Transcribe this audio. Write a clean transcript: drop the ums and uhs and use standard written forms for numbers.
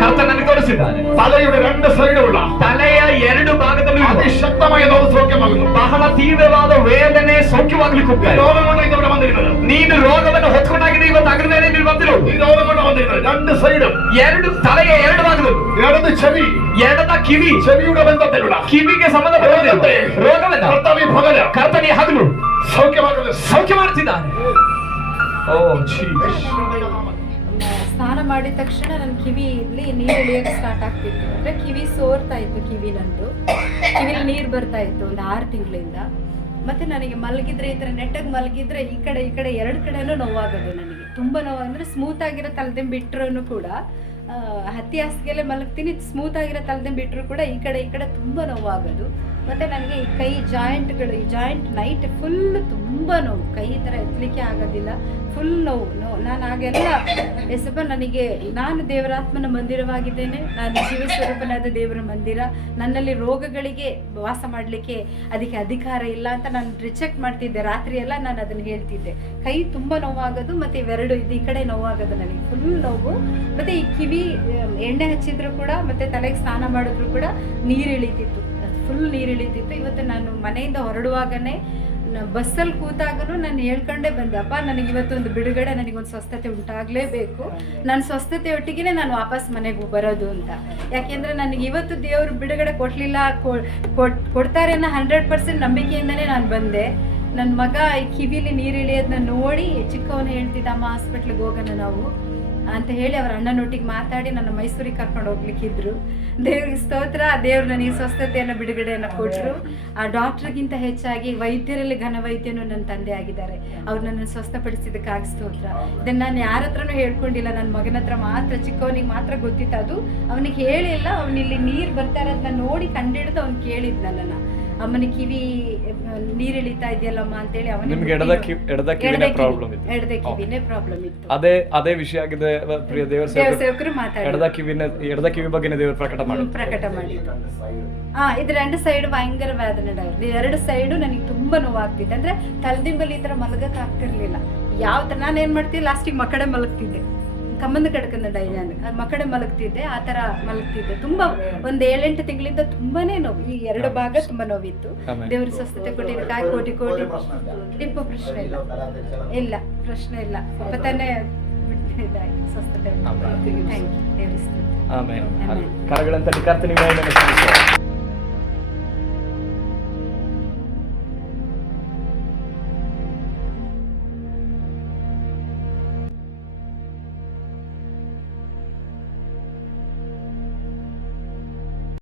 ಕರ್ತನ ನನಗೆ ತೋರಿಸಿದ್ದಾನೆ. തലയുടെ രണ്ട് സൈഡുള്ള ತಲೆಯ ಎರಡು ಭಾಗದಲ್ಲಿ അതിശക്തമായ നോവ് സൗഖ്യമാകുന്നു. ಬಹಳ ತೀವ್ರವಾದ ವೇದನೆ ಸೌಖ್ಯವಾಗ್ಲಿಕ್ಕೆ ಹೋಗ್ತಾರೆ. രോഗം കൊണ്ട് ഇവിടെ വന്നിരുന്നത് ನೀನು ರೋಗವನ್ನು ಹೊತ್ಕೊಂಡಾಗಿದೆ. ಇವತ್ತು ಅಗ್ರದಲ್ಲಿ ನೀವು ಬಂದಿರೋದು ഈ രോഗം കൊണ്ട് വന്നിരുന്നത് രണ്ട് സൈഡും ಎರಡು ತಲೆಯ ಎರಡು ಭಾಗದಲ್ಲಿ ഇടത് ചെവി ಎಡದ ಕಿವಿ ചെവിയുടെ ബന്ധത്തിലുള്ള ಕಿವಿಗೆ ಸಂಬಂಧಪಟ್ಟ ರೋಗವನ್ನ കർത്താവ് പകല ಕರ್ತನಿ ಹಗಲು സൗഖ്യമാകുന്നു. ಸೌಖ್ಯ ಮಾಡ್ತಿದ್ದಾನೆ. ಓ ಸ್ನಾನ ಮಾಡಿದ ತಕ್ಷಣ ನನ್ನ ಕಿವಿಲಿ ನೀರು ಇಳಿಯಕ್ಕೆ ಸ್ಟಾರ್ಟ್ ಆಗ್ತಿತ್ತು. ಅಂದ್ರೆ ಕಿವಿ ಸೋರ್ತಾ ಇತ್ತು. ಕಿವಿಲಿ ನೀರು ಬರ್ತಾ ಇತ್ತು ಒಂದು 6 ತಿಂಗಳಿಂದ. ಮತ್ತೆ ನನಗೆ ಮಲಗಿದ್ರೆ ಈ ತರ ನೆಟ್ಟಗೆ ಮಲಗಿದ್ರೆ ಈ ಕಡೆ ಎರಡು ಕಡೆನೂ ನೋವಾಗೋದು. ನನಗೆ ತುಂಬಾ ನೋವು. ಅಂದ್ರೆ ಸ್ಮೂತ್ ಆಗಿರೋ ತಲೆದಿಂಬು ಬಿಟ್ರೂ ಕೂಡ ಹತ್ತಿ ಹಾಸಿಗೆಲೆ ಮಲಗ್ತೀನಿ. ಸ್ಮೂತ್ ಆಗಿರೋ ತಲೆದಿಂಬು ಬಿಟ್ಟರು ಕೂಡ ಈ ಕಡೆ ತುಂಬಾ ನೋವಾಗೋದು. ಮತ್ತೆ ನನಗೆ ಈ ಕೈ ಜಾಯಿಂಟ್ಗಳು, ಈ ಜಾಯಿಂಟ್ ನೈಟ್ ಫುಲ್ ತುಂಬಾ ನೋವು. ಕೈ ಈ ಥರ ಎತ್ತಲಿಕ್ಕೆ ಆಗೋದಿಲ್ಲ. ಫುಲ್ ನೋವು. ನಾನು ಆಗೆಲ್ಲ ಎಸಪ್ಪ ನನಗೆ ನಾನು ದೇವರಾತ್ಮನ ಮಂದಿರವಾಗಿದ್ದೇನೆ. ನಾನು ಜೀವಸ್ವರೂಪನಾದ ದೇವರ ಮಂದಿರ. ನನ್ನಲ್ಲಿ ರೋಗಗಳಿಗೆ ವಾಸ ಮಾಡಲಿಕ್ಕೆ ಅದಕ್ಕೆ ಅಧಿಕಾರ ಇಲ್ಲ ಅಂತ ನಾನು ರಿಜೆಕ್ಟ್ ಮಾಡ್ತಿದ್ದೆ. ರಾತ್ರಿ ಎಲ್ಲ ನಾನು ಅದನ್ನು ಹೇಳ್ತಿದ್ದೆ. ಕೈ ತುಂಬ ನೋವಾಗೋದು ಮತ್ತು ಇವೆರಡು ಈ ಕಡೆ ನೋವಾಗೋದು. ನನಗೆ ಫುಲ್ ನೋವು. ಮತ್ತು ಈ ಕಿವಿ ಎಣ್ಣೆ ಹಚ್ಚಿದ್ರು ಕೂಡ ಮತ್ತು ತಲೆಗೆ ಸ್ನಾನ ಮಾಡಿದ್ರು ಕೂಡ ನೀರು ಇಳಿತಿತ್ತು. ಫುಲ್ ನೀರು ಇಳಿತಿತ್ತು. ಇವತ್ತು ನಾನು ಮನೆಯಿಂದ ಹೊರಡುವಾಗನೇ ಬಸ್ಸಲ್ಲಿ ಕೂತಾಗಲೂ ನಾನು ಹೇಳ್ಕೊಂಡೇ ಬಂದೆ, ಅಪ್ಪ ನನಗೆ ಇವತ್ತೊಂದು ಬಿಡುಗಡೆ, ನನಗೊಂದು ಸ್ವಸ್ಥತೆ ಉಂಟಾಗಲೇಬೇಕು. ನನ್ನ ಸ್ವಸ್ಥತೆ ಒಟ್ಟಿಗೆ ನಾನು ವಾಪಸ್ ಮನೆಗೆ ಬರೋದು ಅಂತ. ಯಾಕೆಂದರೆ ನನಗೆ ಇವತ್ತು ದೇವರು ಬಿಡುಗಡೆ ಕೊಡಲಿಲ್ಲ, ಕೊಡ್ತಾರೆ ಅನ್ನೋ 100% ನಂಬಿಕೆಯಿಂದನೇ ನಾನು ಬಂದೆ. ನನ್ನ ಮಗ ಈ ಕಿವಿಲಿ ನೀರು ಇಳಿಯೋದನ್ನ ನೋಡಿ ಚಿಕ್ಕವನು ಹೇಳ್ತಿದ್ದ, ಅಮ್ಮ ಹಾಸ್ಪಿಟ್ಲಿಗೆ ಹೋಗೋಣ ನಾವು ಅಂತ ಹೇಳಿ ಅವ್ರ ಅಣ್ಣನೊಟ್ಟಿಗೆ ಮಾತಾಡಿ ನನ್ನ ಮೈಸೂರಿಗೆ ಕರ್ಕೊಂಡು ಹೋಗ್ಲಿಕ್ಕಿದ್ರು. ದೇವ್ರಿಗೆ ಸ್ತೋತ್ರ. ದೇವ್ರು ನನಗೆ ಸ್ವಸ್ಥತೆಯನ್ನು ಬಿಡುಗಡೆಯನ್ನು ಕೊಟ್ಟರು. ಆ ಡಾಕ್ಟ್ರಿಗಿಂತ ಹೆಚ್ಚಾಗಿ ವೈದ್ಯರಲ್ಲಿ ಘನ ವೈದ್ಯನು ನನ್ನ ತಂದೆ ಆಗಿದ್ದಾರೆ. ಅವ್ರು ನನ್ನನ್ನು ಸ್ವಸ್ಥಪಡಿಸಿದ್ದಕ್ಕಾಗಿ ಸ್ತೋತ್ರ. ಇದನ್ನು ನಾನು ಯಾರ ಹತ್ರನೂ ಹೇಳ್ಕೊಂಡಿಲ್ಲ. ನನ್ನ ಮಗನ ಹತ್ರ ಮಾತ್ರ, ಚಿಕ್ಕವನಿಗೆ ಮಾತ್ರ ಗೊತ್ತಿತ್ತು. ಅದು ಅವನಿಗೆ ಹೇಳಿಲ್ಲ. ಅವನಿಲ್ಲಿ ನೀರು ಬರ್ತಾ ಇರೋದನ್ನ ನೋಡಿ ಕಂಡಿಡಿದು ಅವ್ನು ಕೇಳಿದ್ನಲ್ಲ, ಅಮ್ಮನ ಕಿವಿ ನೀರು ಇಳಿತಾ ಇದೆಯಲ್ಲಮ್ಮ ಅಂತೇಳಿ ಅವನಿಗೆ ಎಡದ ಕಿವಿನೇ ಪ್ರಾಬ್ಲಮ್ ಇತ್ತು. ಅದೇ ವಿಷಯ ಆಗಿದೆ. ಪ್ರಿಯ ದೇವರ ಸೇವಕರು ಮಾತಾಡಿ ಎಡದ ಕಿವಿ ಬಗ್ಗೆ ದೇವರು ಪ್ರಕಟ ಮಾಡಿದ್ರು. ಇದು 2 ಸೈಡ್ ಭಯಂಕರ ವೇದನೆ. ಎರಡು ಸೈಡು ನನಗೆ ತುಂಬಾ ನೋವಾಗ್ತಿದೆ. ಅಂದ್ರೆ ತಲೆದಿಂಬಲ್ಲಿ ಈ ತರ ಮಲಗಕ್ಕೆ ಆಗ್ತಿರ್ಲಿಲ್ಲ. ಯಾವ ತರ ನಾನು ಏನ್ ಮಾಡ್ತಿದ್ದೆ, ಲಾಸ್ಟಿಗೆ ಮಕ್ಕಡೆ ಮಲಗ್ತಿದ್ದೆ. ಕಮ್ಮಂದು ಕಡ್ಕೊಂಡ ನಾನು ಮಕ್ಕಡೆ ಮಲಗ್ತಿದ್ದೆ. ಆ ತರ ಮಲಗ್ತಿದ್ದೆ. ತುಂಬಾ ಒಂದು 7-8 ತಿಂಗಳಿಂದ ತುಂಬಾನೇ ನೋವು. ಈ ಎರಡು ಭಾಗ ತುಂಬಾ ನೋವಿತ್ತು. ದೇವ್ರ ಸ್ವಸ್ಥತೆ ಕೊಟ್ಟಿದ್ದಕ್ಕಾಗಿ ಕೋಟಿ ಡಿಂಪ ಪ್ರಶ್ನೆ ಇಲ್ಲ ಪ್ರಶ್ನೆ ಇಲ್ಲ. ತಾನೇ ಸ್ವಸ್ಥತೆ. Thank you. ದೇವರ ಕರಗಳಂತ